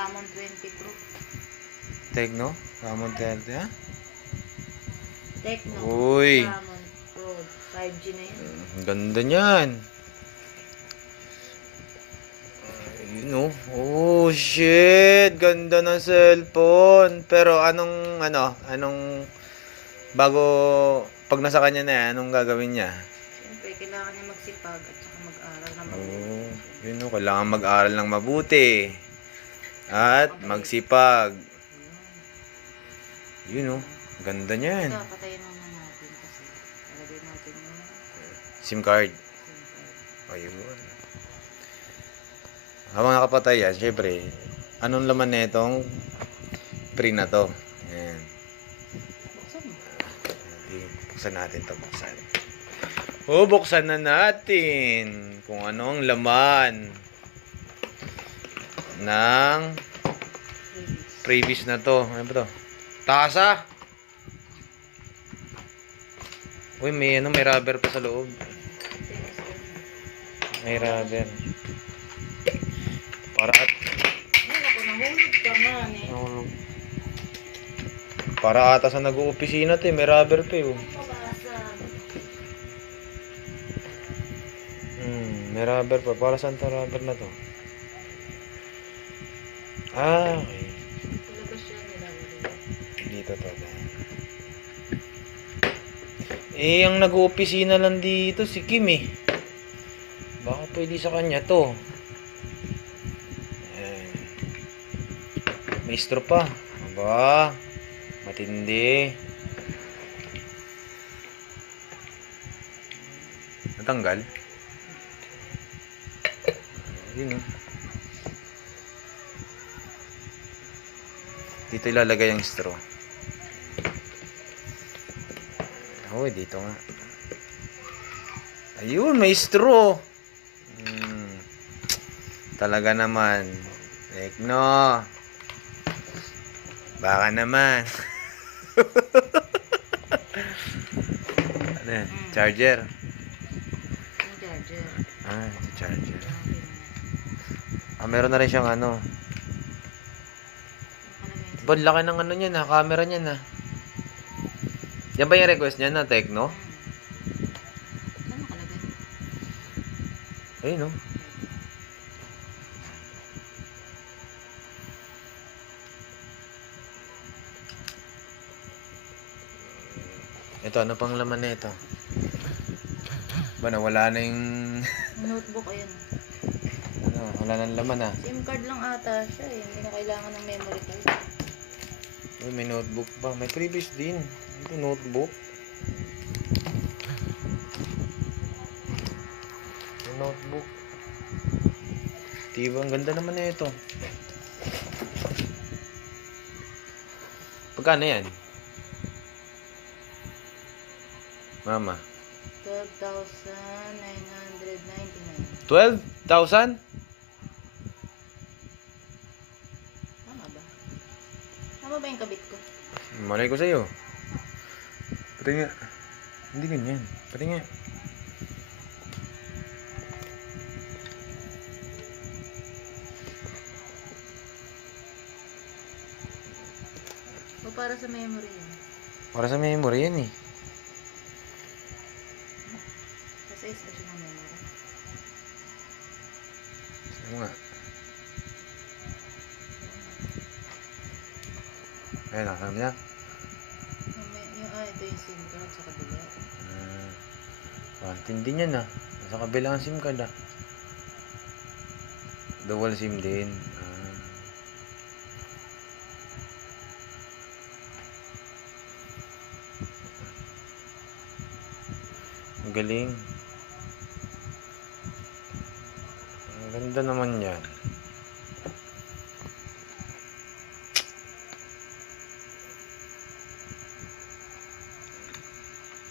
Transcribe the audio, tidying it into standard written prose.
Camon 20 Pro. Tecno? Camon 30, ha? Tecno. Uy. Camon Pro. 5G na yan. Ganda niyan. Ayun, oh. Oh, shit. Ganda ng cellphone. Pero anong bago, pag nasa kanya na yan, anong gagawin niya? Siyempre, kailangan niya magsipag at saka mag-aral na mabuti. Oh, yun, oh. Kailangan mag-aral ng mabuti. At magsipag. Yun, oh. Ganda niyan. Ito, patayin muna natin kasi lagay natin yung SIM card. Ayun. Habang nakapatay yan, syempre, anong laman na itong pre na to? Ayan. buksan mo. Buksan natin to, buksan. Oh, buksan na natin kung ano ang laman ng freebies na to. Ano ba to? Tasa! Uy, may rubber pa sa loob. May rubber. Para at Ako, nahulog ka man eh. para ata sa nag-uopisina to, may rubber pa eh. May rubber pa. Para saan to rubber na to? Ah, okay. Ilabas siya nilagay. Dito to. Eh, ang nag-uopisina lang dito si Kim eh. Baka pwede sa kanya to. May straw pa. Aba, matindi. Natanggal. Yun, oh. Dito ilalagay ang straw. Hoy, dito nga. Ayun, may straw. Talaga naman. Tecno. Baka naman. Ano yan? Charger. Ang charger. Ah, ito charger. Meron na rin siyang ano. Ba't laki ng ano niya na, camera niya na. Yan ba yung request niya na, Tecno? Saan nakalagay? Ayun, no? Ito, ano pang laman na ito? Ba, nawala na yung... Notebook, ayun. ano, wala nang laman ah. SIM card lang ata siya eh. Hindi na kailangan ng memory card. Uy, may notebook pa. May previous din. Ito, notebook. May notebook. Diba, ang ganda naman na ito. Pagkano yan? Mama. 12,999. 12,000? Tama ba? Tama ba yung kabit ko? Malay ko sa'yo. Pati nga. Hindi ganyan. Pati nga. O para sa memory yun? Para sa memory yan eh. Sa size kasi ng memory. Ano nga. Ayun, nakasama niya. Ito yung SIM card sa kabila. Tindi niya na. Nasa kabila ang SIM card ah. Dual SIM din. Ang galing. Ang ganda naman yan.